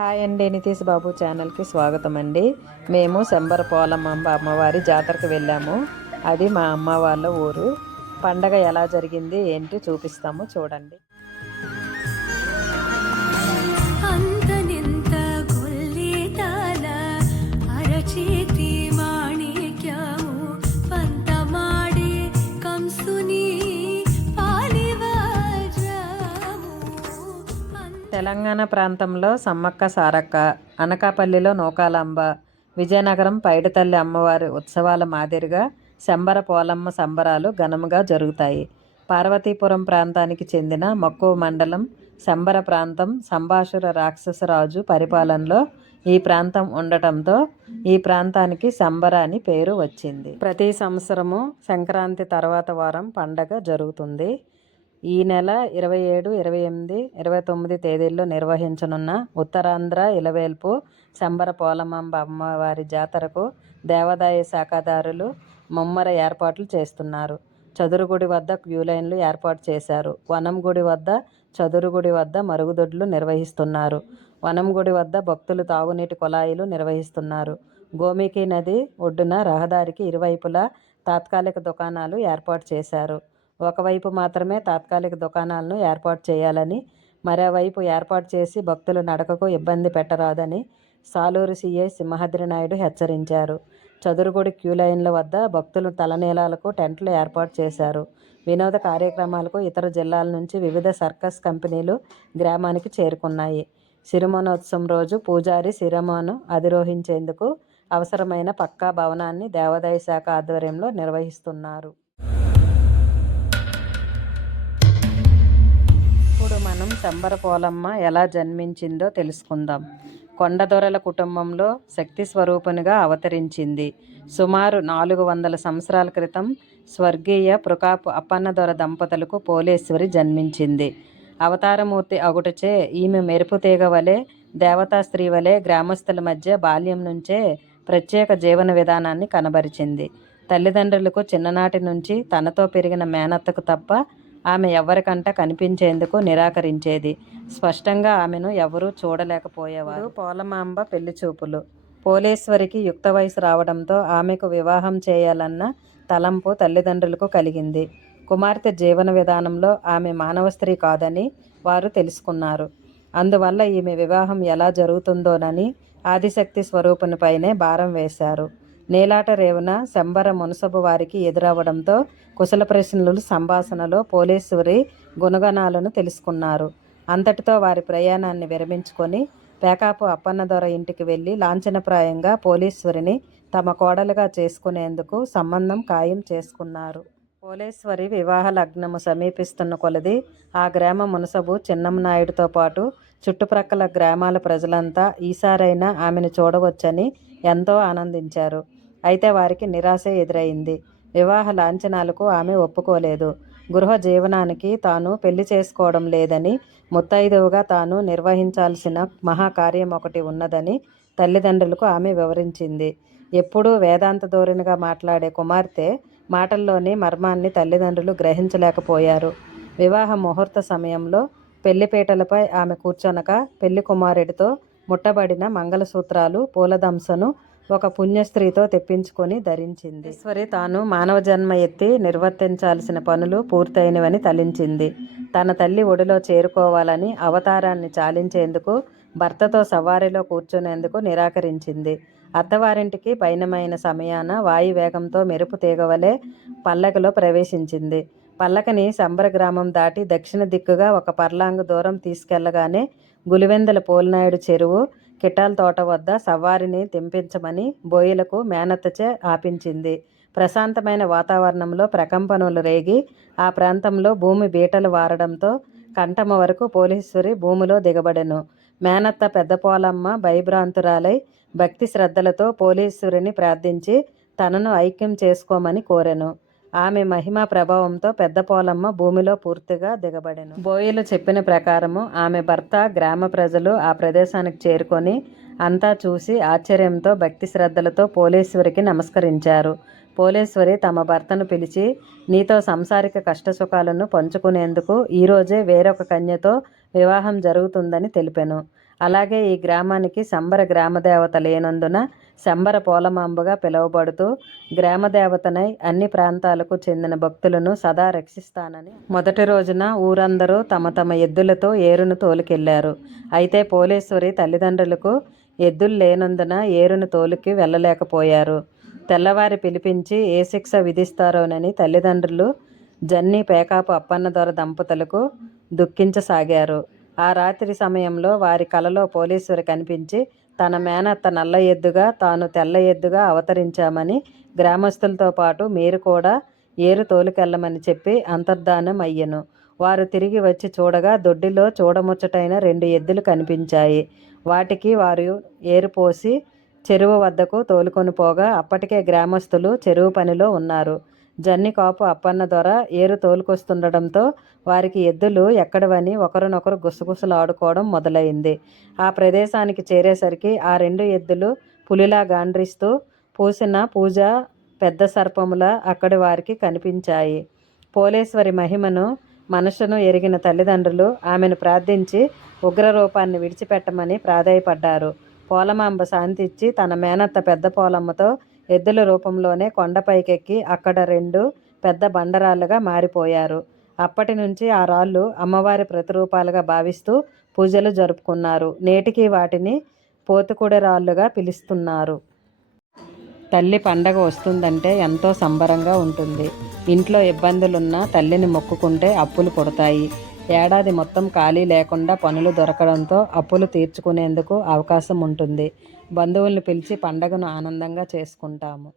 Hi అండి నితీష్ బాబు ఛానల్కి స్వాగతం అండి మేము శంబరపోలమ్మ అమ్మవారి జాతరకు వెళ్ళాము. అది మా అమ్మ వాళ్ళ ఊరు. పండగ ఎలా జరిగింది ఏంటి చూపిస్తాము చూడండి. తెలంగాణ ప్రాంతంలో సమ్మక్క సారక్క అనకాపల్లిలో నూకాలాంబ విజయనగరం పైడితల్లి అమ్మవారి ఉత్సవాల మాదిరిగా శంబర పోలమ్మ సంబరాలు ఘనముగా జరుగుతాయి. పార్వతీపురం ప్రాంతానికి చెందిన మక్కువ మండలం శంబర ప్రాంతం సంభాషుర రాక్షసరాజు పరిపాలనలో ఈ ప్రాంతం ఉండటంతో ఈ ప్రాంతానికి శంబర అని పేరు వచ్చింది. ప్రతి సంవత్సరము సంక్రాంతి తర్వాత వారం పండగ జరుగుతుంది. ఈ నెల ఇరవై ఏడు ఇరవై ఎనిమిది ఇరవై తొమ్మిది తేదీల్లో నిర్వహించనున్న ఉత్తరాంధ్ర ఇలవేల్పు శంబర పోలమాంబ అమ్మవారి జాతరకు దేవాదాయ శాఖాదారులు ముమ్మర ఏర్పాట్లు చేస్తున్నారు. చదురుగుడి వద్ద క్యూలైన్లు ఏర్పాటు చేశారు. వనం గుడి వద్ద చదురుగుడి వద్ద మరుగుదొడ్లు నిర్వహిస్తున్నారు. వనం గుడి వద్ద భక్తులు తాగునీటి కుళాయిలు నిర్వహిస్తున్నారు. గోమికి నది ఒడ్డున రహదారికి ఇరువైపులా తాత్కాలిక దుకాణాలు ఏర్పాటు చేశారు. ఒకవైపు మాత్రమే తాత్కాలిక దుకాణాలను ఏర్పాటు చేయాలని మరోవైపు ఏర్పాటు చేసి భక్తులు నడకకు ఇబ్బంది పెట్టరాదని సాలూరు సీఐ సింహాద్రి నాయుడు హెచ్చరించారు. చదురుగుడి క్యూ లైన్ల వద్ద భక్తులు తలనీలాలకు టెంట్లు ఏర్పాటు చేశారు. వినోద కార్యక్రమాలకు ఇతర జిల్లాల నుంచి వివిధ సర్కస్ కంపెనీలు గ్రామానికి చేరుకున్నాయి. సిరిమనోత్సవం రోజు పూజారి సిరిమను అధిరోహించేందుకు అవసరమైన పక్కా భవనాన్ని దేవాదాయ శాఖ ఆధ్వర్యంలో నిర్వహిస్తున్నారు. మనం శంబరపోలమ్మ ఎలా జన్మించిందో తెలుసుకుందాం. కొండదొరల కుటుంబంలో శక్తి స్వరూపునిగా అవతరించింది. సుమారు నాలుగు వందల సంవత్సరాల క్రితం స్వర్గీయ ప్రకాపు అప్పన్నదొర దంపతులకు పోలేశ్వరి జన్మించింది. అవతారమూర్తి అగుటచే ఈమె మెరుపు తీగ వలె దేవతా స్త్రీ వలె గ్రామస్తుల మధ్య బాల్యం నుంచే ప్రత్యేక జీవన విధానాన్ని కనబరిచింది. తల్లిదండ్రులకు చిన్ననాటి నుంచి తనతో పెరిగిన మేనత్తకు తప్ప ఆమె ఎవరికంట కనిపించేందుకు నిరాకరించేది. స్పష్టంగా ఆమెను ఎవరూ చూడలేకపోయేవారు. పోలమాంబ పెళ్ళి చూపులు. పోలేశ్వరికి యుక్త వయసు రావడంతో ఆమెకు వివాహం చేయాలన్న తలంపు తల్లిదండ్రులకు కలిగింది. కుమార్తె జీవన విధానంలో ఆమె మానవ స్త్రీ కాదని వారు తెలుసుకున్నారు. అందువల్ల ఈమె వివాహం ఎలా జరుగుతుందోనని ఆదిశక్తి స్వరూపునిపైనే భారం వేశారు. నేలాట రేవున శంబర మునసబు వారికి ఎదురవ్వడంతో కుశల ప్రశ్నలు సంభాషణలో పోలీశ్వరి గుణగణాలను తెలుసుకున్నారు. అంతటితో వారి ప్రయాణాన్ని విరమించుకొని పేకాపు అప్పన్నదొర ఇంటికి వెళ్ళి లాంఛనప్రాయంగా పోలీశ్వరిని తమ కోడలుగా చేసుకునేందుకు సంబంధం ఖాయం చేసుకున్నారు. పోలేశ్వరి వివాహ లగ్నము సమీపిస్తున్న కొలది ఆ గ్రామ మునసబు చిన్నమ్మనాయుడుతో పాటు చుట్టుప్రక్కల గ్రామాల ప్రజలంతా ఈసారైనా ఆమెను చూడవచ్చని ఎంతో ఆనందించారు. అయితే వారికి నిరాశ ఎదురైంది. వివాహ లాంఛనాలకు ఆమె ఒప్పుకోలేదు. గృహ జీవనానికి తాను పెళ్ళి చేసుకోవడం లేదని ముత్తైదువుగా తాను నిర్వహించాల్సిన మహాకార్యం ఒకటి ఉన్నదని తల్లిదండ్రులకు ఆమె వివరించింది. ఎప్పుడూ వేదాంత ధోరణిగా మాట్లాడే కుమార్తె మాటల్లోని మర్మాన్ని తల్లిదండ్రులు గ్రహించలేకపోయారు. వివాహ ముహూర్త సమయంలో పెళ్ళిపీటలపై ఆమె కూర్చొనక పెళ్ళి కుమారుడితో ముట్టబడిన మంగళసూత్రాలు పూలదంసను ఒక పుణ్యస్త్రీతో తెప్పించుకొని ధరించింది. ఈశ్వరి తాను మానవ జన్మ ఎత్తి నిర్వర్తించాల్సిన పనులు పూర్తయినవని తలించింది. తన తల్లి ఒడిలో చేరుకోవాలని అవతారాన్ని చాలించేందుకు భర్తతో సవారీలో కూర్చునేందుకు నిరాకరించింది. అత్తవారింటికి పైనమైన సమయాన వాయువేగంతో మెరుపు తీగవలే పల్లకలో ప్రవేశించింది. పల్లకని సంబర గ్రామం దాటి దక్షిణ దిక్కుగా ఒక పర్లాంగు దూరం తీసుకెళ్ళగానే గులివెందల పోల్నాయుడు చెరువు కిటాల్ తోట వద్ద సవారిని తెంపించమని బోయిలకు మేనత్తచే ఆపించింది. ప్రశాంతమైన వాతావరణంలో ప్రకంపనలు రేగి ఆ ప్రాంతంలో భూమి బీటలు వారడంతో కంఠమ వరకు పోలీసురి భూమిలో దిగబడెను. మేనత్త పెద్ద పోలమ్మ భయభ్రాంతురాలై భక్తి శ్రద్ధలతో పోలీసురిని ప్రార్థించి తనను ఐక్యం చేసుకోమని కోరెను. ఆమె మహిమా ప్రభావంతో పెద్ద పోలమ్మ భూమిలో పూర్తిగా దిగబడెను. బోయిలు చెప్పిన ప్రకారము ఆమె భర్త గ్రామ ప్రజలు ఆ ప్రదేశానికి చేరుకొని అంతా చూసి ఆశ్చర్యంతో భక్తి శ్రద్ధలతో పోలేశ్వరికి నమస్కరించారు. పోలేశ్వరి తమ భర్తను పిలిచి నీతో సంసారిక కష్టసుఖాలను పంచుకునేందుకు ఈరోజే వేరొక కన్యతో వివాహం జరుగుతుందని తెలిపెను. అలాగే ఈ గ్రామానికి సంబర గ్రామదేవత లేనందున సంబర పోలమాంబుగా పిలువబడుతూ గ్రామదేవతనై అన్ని ప్రాంతాలకు చెందిన భక్తులను సదా రక్షిస్తానని మొదటి రోజున ఊరందరూ తమ తమ ఎద్దులతో ఏరును తోలుకెళ్ళారు. అయితే పోలేశ్వరి తల్లిదండ్రులకు ఎద్దులు లేనందున ఏరును తోలుకి వెళ్ళలేకపోయారు. తెల్లవారి పిలిపించి ఏ శిక్ష విధిస్తారోనని తల్లిదండ్రులు జన్ని పేకాపు అప్పన్నదొర దంపతులకు దుఃఖించసాగారు. ఆ రాత్రి సమయంలో వారి కలలో పోలీసులు కనిపించి తన మేనత్త నల్ల ఎద్దుగా తాను తెల్ల ఎద్దుగా అవతరించామని గ్రామస్తులతో పాటు మీరు కూడా ఏరు తోలుకెళ్ళమని చెప్పి అంతర్ధానం అయ్యను. వారు తిరిగి వచ్చి చూడగా దొడ్డిలో చూడముచ్చటైన రెండు ఎద్దులు కనిపించాయి. వాటికి వారు ఏరు పోసి చెరువు వద్దకు తోలుకొని పోగా అప్పటికే గ్రామస్తులు చెరువు పనిలో ఉన్నారు. జన్ని కాపు అప్పన్న దొర ఏరు తోలుకొస్తుండడంతో వారికి ఎద్దులు ఎక్కడవని ఒకరినొకరు గుసగుసలాడుకోవడం మొదలైంది. ఆ ప్రదేశానికి చేరేసరికి ఆ రెండు ఎద్దులు పులిలా గాండ్రిస్తూ పూసిన పూజ పెద్ద సర్పముల అక్కడి వారికి కనిపించాయి. పోలేశ్వరి మహిమను మనసును ఎరిగిన తల్లిదండ్రులు ఆమెను ప్రార్థించి ఉగ్రరూపాన్ని విడిచిపెట్టమని ప్రాధాయపడ్డారు. పోలమాంబ శాంతిచ్చి తన మేనత్త పెద్ద పోలమ్మతో ఎద్దుల రూపంలోనే కొండపైకెక్కి అక్కడ రెండు పెద్ద బండరాళ్ళుగా మారిపోయారు. అప్పటి నుంచి ఆ రాళ్ళు అమ్మవారి ప్రతిరూపాలుగా భావిస్తూ పూజలు జరుపుకున్నారు. నేటికి వాటిని పోతుకుడి రాళ్ళుగా పిలుస్తున్నారు. తల్లి పండగ వస్తుందంటే ఎంతో సంబరంగా ఉంటుంది. ఇంట్లో ఇబ్బందులున్నా తల్లిని మొక్కుకుంటే అప్పులు పుడతాయి. ఏడాది మొత్తం ఖాళీ లేకుండా పనులు దొరకడంతో అప్పులు తీర్చుకునేందుకు అవకాశం ఉంటుంది. బంధువుల్ని పిలిచి పండగను ఆనందంగా చేసుకుంటాము.